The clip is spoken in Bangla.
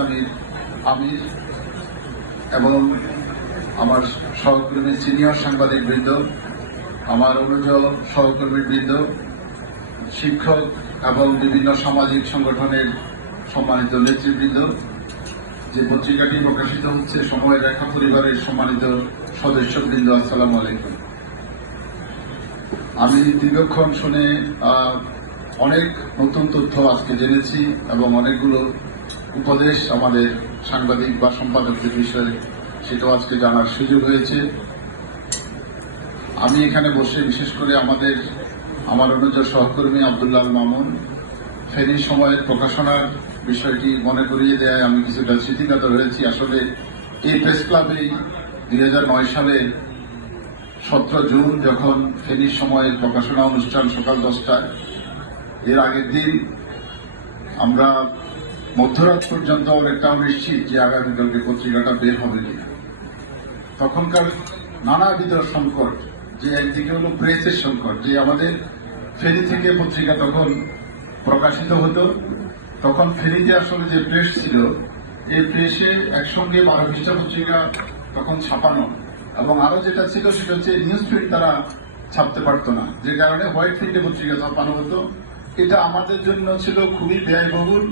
ইসলামীর আমির এবং আমার সহকর্মী সিনিয়র সাংবাদিক বৃন্দ, আমার অনুজ সহকর্মী বৃন্দ, শিক্ষক এবং বিভিন্ন সামাজিক সংগঠনের সম্মানিত নেতৃবৃন্দ, যে পত্রিকাটি প্রকাশিত হচ্ছে সময় রেখা পরিবারের সম্মানিত সদস্যবৃন্দ, আসসালামু আলাইকুম। আমি দীর্ঘক্ষণ শুনে অনেক নতুন তথ্য আজকে জেনেছি এবং অনেকগুলো উপদেশ আমাদের সাংবাদিক বা সম্পাদকদের বিষয়ে সেটাও আজকে জানার সুযোগ হয়েছে। আমি এখানে বসে বিশেষ করে আমার অনুজ সহকর্মী আব্দুল্লাহ মামুন ফেনী সময়ের প্রকাশনার বিষয়টি মনে করিয়ে দেয় আমি কিছুটা স্মৃতিকাতর হয়েছি। আসলে এই প্রেস ক্লাবেই 2009 সালে 17 জুন যখন ফেনীর সময়ের প্রকাশনা অনুষ্ঠান সকাল 10টায়, এর আগের দিন আমরা মধ্যরাত পর্যন্ত অনেকটাও নিশ্চিত যে আগামীকালকে পত্রিকাটা বের হবে কিনা। তখনকার নানাবিধ সংকট, যে একদিকে হলো প্রেসের সংকট, যে আমাদের ফেনী থেকে পত্রিকা তখন প্রকাশিত হতো, তখন ফেনীতে আসলে যে প্রেস ছিল, এই প্রেসে একসঙ্গে 12-20টা পত্রিকা তখন ছাপানো, এবং আরো যেটা ছিল সেটা হচ্ছে নিউজ প্রিন্ট তারা ছাপতে পারত না, যে কারণে হোয়াইট প্রিন্টে পত্রিকা ছাপানো হতো। এটা আমাদের জন্য ছিল খুবই ব্যয়বহুল